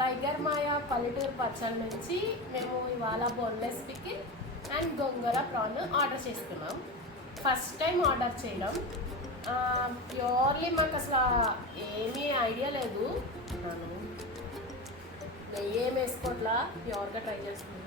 Tiger మాయ పల్లెటూరు పచ్చడి నుంచి మేము ఇవాళ boneless pickle and gongura prawn order చేసుకున్నాం. ఫస్ట్ టైం ఆర్డర్ చేయడం. ప్యూర్లీ మాకు అసలు ఏమీ ఐడియా లేదు. నేను నెయ్యి ఏం వేసుకోవట్లా, ప్యూర్గా ట్రై చేస్తున్నాను.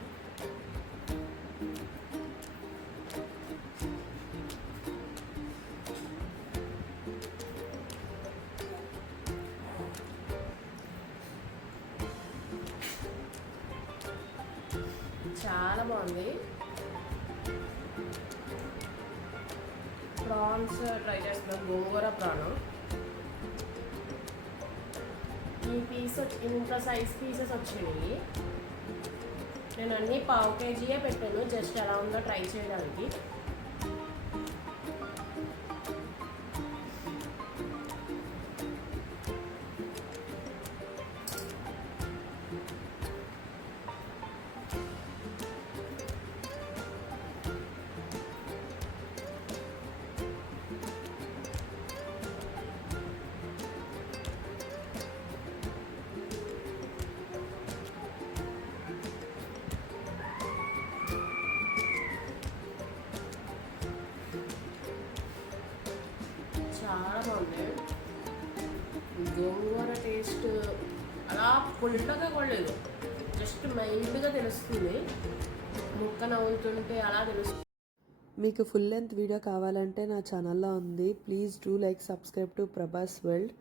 చాలా బాగుంది. ప్రాన్స్ ట్రై చేస్తున్నాం, గోంగూర ప్రాను. ఈ పీస్ ఇంత సైజ్ పీసెస్ వచ్చినాయి. నేను అన్నీ పావు కేజీయే పెట్టాను, జస్ట్ ఎలా ఉందో ట్రై చేయడానికి. చాలా బాగుంది. గోంగూర టేస్ట్ అలా పుల్లగా కూడా లేదు, జస్ట్ మైల్డ్గా తెలుస్తుంది. ముక్క నవ్వుతుంటే అలా తెలుస్తుంది. మీకు ఫుల్ లెంత్ వీడియో కావాలంటే నా ఛానల్లో ఉంది. Please do like, subscribe to Prabhas world.